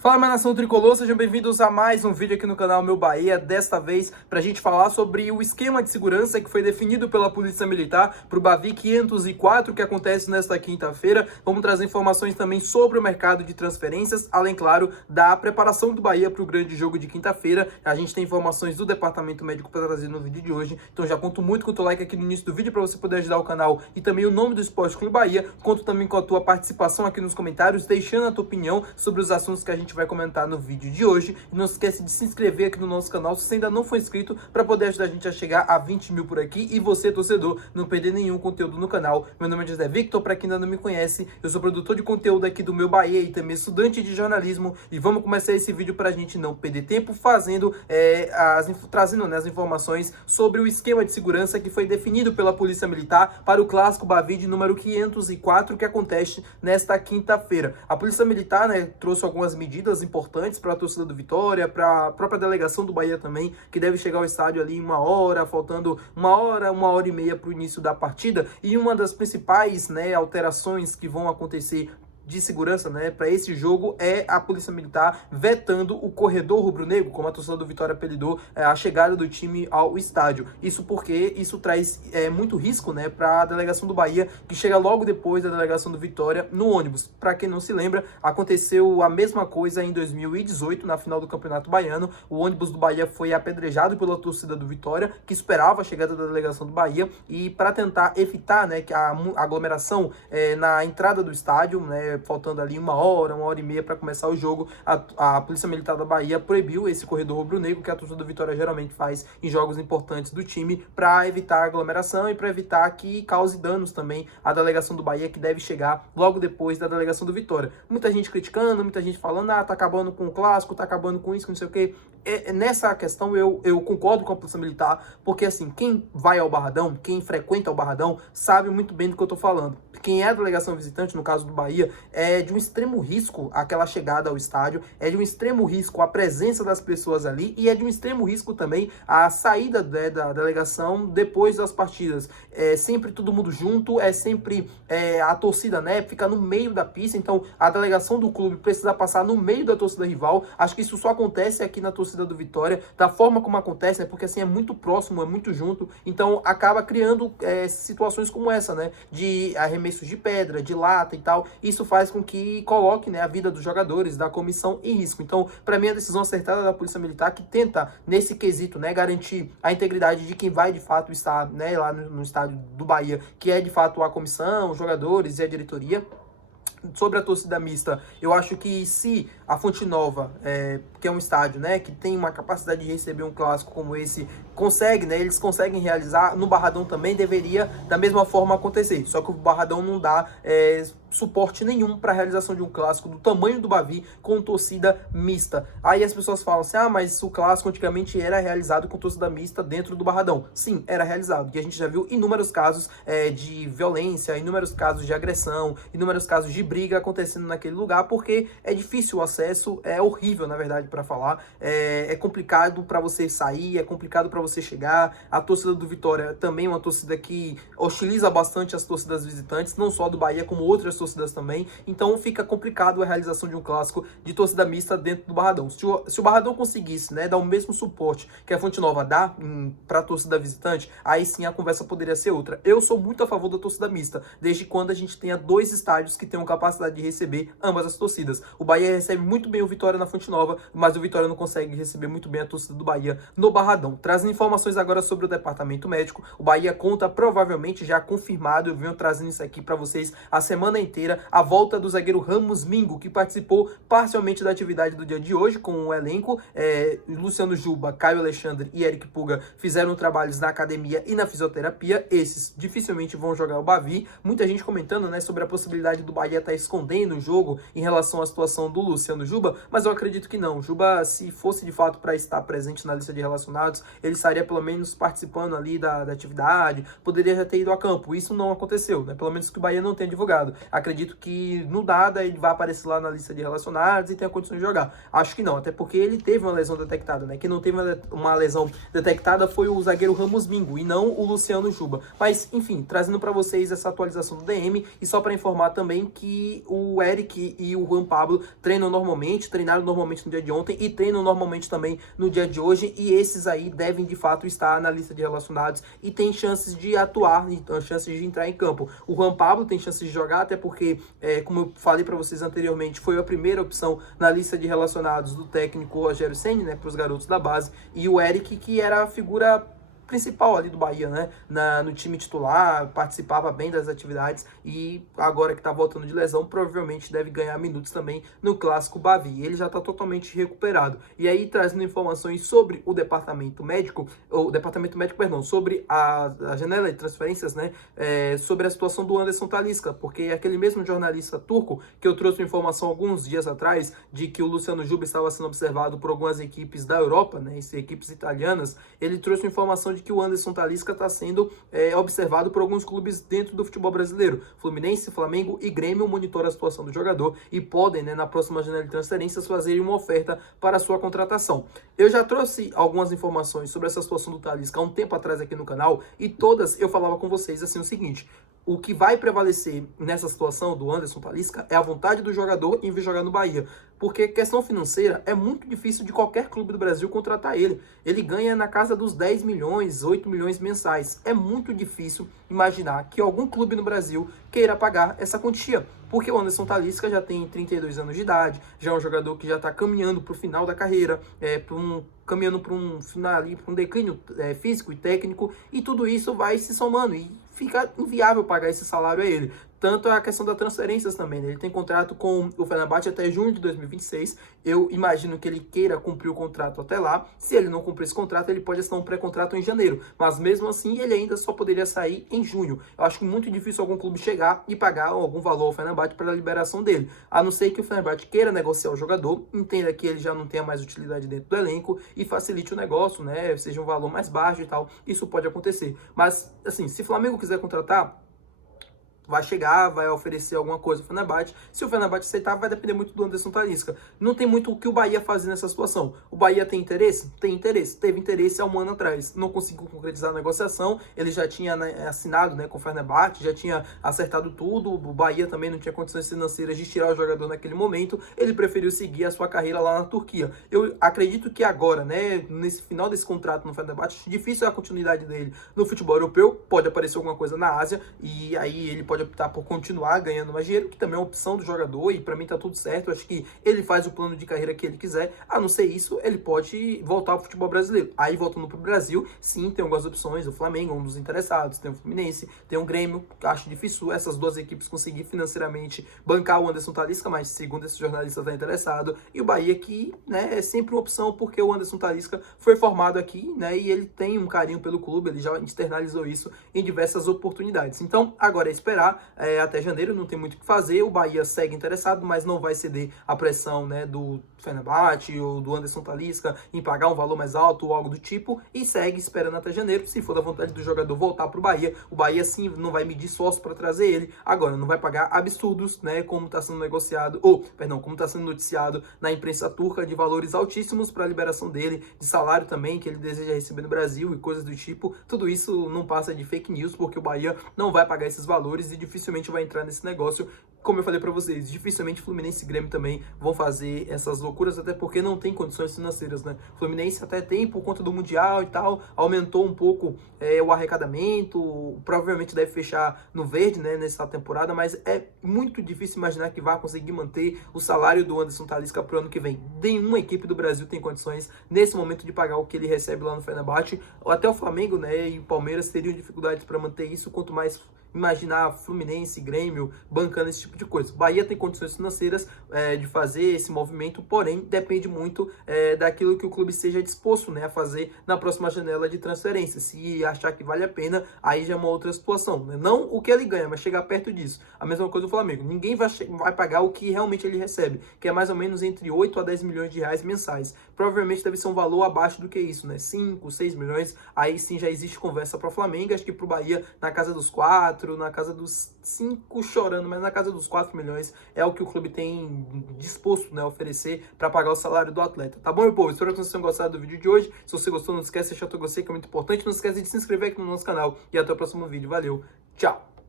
Fala, minha nação tricolor, sejam bem-vindos a mais um vídeo aqui no canal Meu Bahia, desta vez pra gente falar sobre o esquema de segurança que foi definido pela Polícia Militar para o Bavi 504, que acontece nesta quinta-feira. Vamos trazer informações também sobre o mercado de transferências, além, claro, da preparação do Bahia para o grande jogo de quinta-feira. A gente tem informações do Departamento Médico para trazer no vídeo de hoje, então já conto muito com o teu like aqui no início do vídeo para você poder ajudar o canal e também o nome do Esporte Clube Bahia. Conto também com a tua participação aqui nos comentários, deixando a tua opinião sobre os assuntos que a gente vai comentar no vídeo de hoje. E não esquece de se inscrever aqui no nosso canal se você ainda não for inscrito, para poder ajudar a gente a chegar a 20 mil por aqui e você, torcedor, não perder nenhum conteúdo no canal. Meu nome é José Victor, para quem ainda não me conhece, eu sou produtor de conteúdo aqui do Meu Bahia e também estudante de jornalismo, e vamos começar esse vídeo para a gente não perder tempo trazendo as informações sobre o esquema de segurança que foi definido pela Polícia Militar para o clássico Bavi de número 504, que acontece nesta quinta-feira. A Polícia Militar, trouxe algumas medidas importantes para a torcida do Vitória, para a própria delegação do Bahia também, que deve chegar ao estádio ali em uma hora, faltando uma hora e meia para o início da partida. E uma das principais alterações que vão acontecer de segurança, para esse jogo é a Polícia Militar vetando o corredor rubro-negro, como a torcida do Vitória apelidou, a chegada do time ao estádio. Isso porque isso traz muito risco, para a delegação do Bahia, que chega logo depois da delegação do Vitória no ônibus. Para quem não se lembra, aconteceu a mesma coisa em 2018, na final do Campeonato Baiano. O ônibus do Bahia foi apedrejado pela torcida do Vitória, que esperava a chegada da delegação do Bahia, e para tentar evitar que a aglomeração na entrada do estádio, faltando ali uma hora e meia para começar o jogo, a Polícia Militar da Bahia proibiu esse corredor rubro-negro que a torcida do Vitória geralmente faz em jogos importantes do time, para evitar aglomeração e para evitar que cause danos também à delegação do Bahia, que deve chegar logo depois da delegação do Vitória. Muita gente criticando, muita gente falando, tá acabando com o clássico, tá acabando com isso, não sei o quê. Nessa questão eu concordo com a Polícia Militar, porque assim, quem vai ao Barradão, quem frequenta o Barradão, sabe muito bem do que eu tô falando. Quem é a delegação visitante, no caso do Bahia, é de um extremo risco aquela chegada ao estádio, é de um extremo risco a presença das pessoas ali, e é de um extremo risco também a saída da delegação depois das partidas. É sempre todo mundo junto, é sempre a torcida, fica no meio da pista, então a delegação do clube precisa passar no meio da torcida rival. Acho que isso só acontece aqui na torcida do Vitória, da forma como acontece, porque assim é muito próximo, é muito junto, então acaba criando situações como essa, de arremessos de pedra, de lata e tal. Isso faz com que coloque a vida dos jogadores, da comissão em risco. Então, para mim, a decisão acertada da Polícia Militar, que tenta, nesse quesito, garantir a integridade de quem vai de fato estar lá no estádio do Bahia, que é de fato a comissão, os jogadores e a diretoria. Sobre a torcida mista, eu acho que se a Fonte Nova, que é um estádio, que tem uma capacidade de receber um clássico como esse, consegue, eles conseguem realizar, no Barradão também deveria da mesma forma acontecer. Só que o Barradão não dá suporte nenhum para a realização de um clássico do tamanho do Bavi com torcida mista. Aí as pessoas falam assim, mas o clássico antigamente era realizado com torcida mista dentro do Barradão. Sim, era realizado. E a gente já viu inúmeros casos de violência, inúmeros casos de agressão, inúmeros casos de briga acontecendo naquele lugar, porque é difícil o acesso, é horrível, na verdade, para falar. É complicado para você sair, é complicado para você chegar. A torcida do Vitória também é uma torcida que hostiliza bastante as torcidas visitantes, não só do Bahia, como outras torcidas também. Então fica complicado a realização de um clássico de torcida mista dentro do Barradão. Se o Barradão conseguisse dar o mesmo suporte que a Fonte Nova dá para a torcida visitante, aí sim a conversa poderia ser outra. Eu sou muito a favor da torcida mista, desde quando a gente tenha dois estádios que tenham capacidade de receber ambas as torcidas. O Bahia recebe muito bem o Vitória na Fonte Nova, mas o Vitória não consegue receber muito bem a torcida do Bahia no Barradão. Trazendo informações agora sobre o Departamento Médico, o Bahia conta, provavelmente já confirmado, eu venho trazendo isso aqui para vocês a semana inteira, a volta do zagueiro Ramos Mingo, que participou parcialmente da atividade do dia de hoje com o elenco. Luciano Juba, Caio Alexandre e Eric Puga fizeram trabalhos na academia e na fisioterapia. Esses dificilmente vão jogar o Bavi. Muita gente comentando sobre a possibilidade do Bahia estar escondendo o jogo em relação à situação do Luciano Juba, mas eu acredito que não. Juba, se fosse de fato para estar presente na lista de relacionados, ele estaria pelo menos participando ali da atividade, poderia já ter ido a campo. Isso não aconteceu, pelo menos que o Bahia não tenha divulgado. Acredito que no nada ele vai aparecer lá na lista de relacionados e tenha condições de jogar. Acho que não, até porque ele teve uma lesão detectada, Quem não teve uma lesão detectada foi o zagueiro Ramos Mingo e não o Luciano Juba. Mas, enfim, trazendo para vocês essa atualização do DM, e só para informar também que o Eric e o Juan Pablo treinam normalmente, treinaram normalmente no dia de ontem e treinam normalmente também no dia de hoje, e esses aí devem de fato estar na lista de relacionados e tem chances de atuar, então, chances de entrar em campo. O Juan Pablo tem chances de jogar, até porque, como eu falei para vocês anteriormente, foi a primeira opção na lista de relacionados do técnico Rogério Ceni, né, para os garotos da base, e o Eric, que era a figura principal ali do Bahia, né, no time titular, participava bem das atividades e agora que tá voltando de lesão, provavelmente deve ganhar minutos também no Clássico Bavi. Ele já tá totalmente recuperado. E aí, trazendo informações sobre o departamento médico, sobre a janela de transferências, né, sobre a situação do Anderson Talisca, porque aquele mesmo jornalista turco que eu trouxe uma informação alguns dias atrás de que o Luciano Juba estava sendo observado por algumas equipes da Europa, né, equipes italianas, ele trouxe uma informação de que o Anderson Talisca está sendo observado por alguns clubes dentro do futebol brasileiro. Fluminense, Flamengo e Grêmio monitoram a situação do jogador e podem, né, na próxima janela de transferências, fazer uma oferta para a sua contratação. Eu já trouxe algumas informações sobre essa situação do Talisca há um tempo atrás aqui no canal e todas eu falava com vocês assim o seguinte: o que vai prevalecer nessa situação do Anderson Talisca é a vontade do jogador em vir jogar no Bahia. Porque questão financeira é muito difícil de qualquer clube do Brasil contratar ele. Ele ganha na casa dos 10 milhões, 8 milhões mensais. É muito difícil imaginar que algum clube no Brasil queira pagar essa quantia. Porque o Anderson Talisca já tem 32 anos de idade, já é um jogador que já está caminhando para o final da carreira, caminhando para um final ali, para um declínio físico e técnico, e tudo isso vai se somando e fica inviável pagar esse salário a ele. Tanto a questão das transferências também, né? Ele tem contrato com o Fenerbahçe até junho de 2026. Eu imagino que ele queira cumprir o contrato até lá. Se ele não cumprir esse contrato, ele pode assinar um pré-contrato em janeiro. Mas mesmo assim, ele ainda só poderia sair em junho. Eu acho muito difícil algum clube chegar e pagar algum valor ao Fenerbahçe para a liberação dele. A não ser que o Fenerbahçe queira negociar o jogador, entenda que ele já não tenha mais utilidade dentro do elenco e facilite o negócio, né? Seja um valor mais baixo e tal. Isso pode acontecer. Mas, assim, se o Flamengo quiser contratar, vai chegar, vai oferecer alguma coisa ao Fenerbahçe. Se o Fenerbahçe aceitar, vai depender muito do Anderson Talisca. Não tem muito o que o Bahia fazer nessa situação. O Bahia tem interesse? Tem interesse. Teve interesse há um ano atrás. Não conseguiu concretizar a negociação. Ele já tinha, né, assinado, né, com o Fenerbahçe, já tinha acertado tudo. O Bahia também não tinha condições financeiras de tirar o jogador naquele momento. Ele preferiu seguir a sua carreira lá na Turquia. Eu acredito que agora, né, nesse final desse contrato no Fenerbahçe, difícil a continuidade dele no futebol europeu. Pode aparecer alguma coisa na Ásia e aí ele pode optar por continuar ganhando mais dinheiro, que também é uma opção do jogador, e para mim tá tudo certo. Eu acho que ele faz o plano de carreira que ele quiser. A não ser isso, ele pode voltar ao futebol brasileiro. Aí, voltando pro Brasil, sim, tem algumas opções. O Flamengo é um dos interessados, tem o Fluminense, tem o Grêmio. Acho difícil essas duas equipes conseguir financeiramente bancar o Anderson Talisca, mas segundo esse jornalista tá interessado. E o Bahia, que, né, é sempre uma opção, porque o Anderson Talisca foi formado aqui, né, e ele tem um carinho pelo clube, ele já externalizou isso em diversas oportunidades. Então, agora é esperar até janeiro, não tem muito o que fazer. O Bahia segue interessado, mas não vai ceder à pressão, né, do Fenerbahçe ou do Anderson Talisca em pagar um valor mais alto ou algo do tipo, e segue esperando até janeiro. Se for da vontade do jogador voltar para o Bahia sim não vai medir esforço para trazer ele. Agora, não vai pagar absurdos, né, como está sendo negociado, como está sendo noticiado na imprensa turca, de valores altíssimos para a liberação dele, de salário também que ele deseja receber no Brasil e coisas do tipo. Tudo isso não passa de fake news, porque o Bahia não vai pagar esses valores e dificilmente vai entrar nesse negócio. Como eu falei para vocês, dificilmente Fluminense e Grêmio também vão fazer essas loucuras, até porque não tem condições financeiras, né? Fluminense até tem, por conta do Mundial e tal, aumentou um pouco o arrecadamento, provavelmente deve fechar no verde, né, nessa temporada, mas é muito difícil imaginar que vai conseguir manter o salário do Anderson Talisca pro ano que vem. Nenhuma equipe do Brasil tem condições, nesse momento, de pagar o que ele recebe lá no Fenerbahçe. Até o Flamengo, né, e o Palmeiras teriam dificuldades para manter isso, quanto mais imaginar Fluminense, Grêmio bancando esse tipo de coisa. O Bahia tem condições financeiras de fazer esse movimento, porém depende muito daquilo que o clube esteja disposto, né, a fazer na próxima janela de transferência. Se achar que vale a pena, aí já é uma outra situação, né? Não o que ele ganha, mas chegar perto disso. A mesma coisa do Flamengo. Ninguém vai pagar o que realmente ele recebe, que é mais ou menos entre 8 a 10 milhões de reais mensais. Provavelmente deve ser um valor abaixo do que isso, né? 5, 6 milhões, aí sim já existe conversa para o Flamengo. Acho que para o Bahia, na casa dos 4, na casa dos 5 chorando, mas na casa dos 4 milhões é o que o clube tem disposto, né, a oferecer para pagar o salário do atleta. Tá bom, meu povo? Espero que vocês tenham gostado do vídeo de hoje. Se você gostou, não esquece de deixar o teu gostei, que é muito importante. Não esquece de se inscrever aqui no nosso canal. E até o próximo vídeo. Valeu, tchau!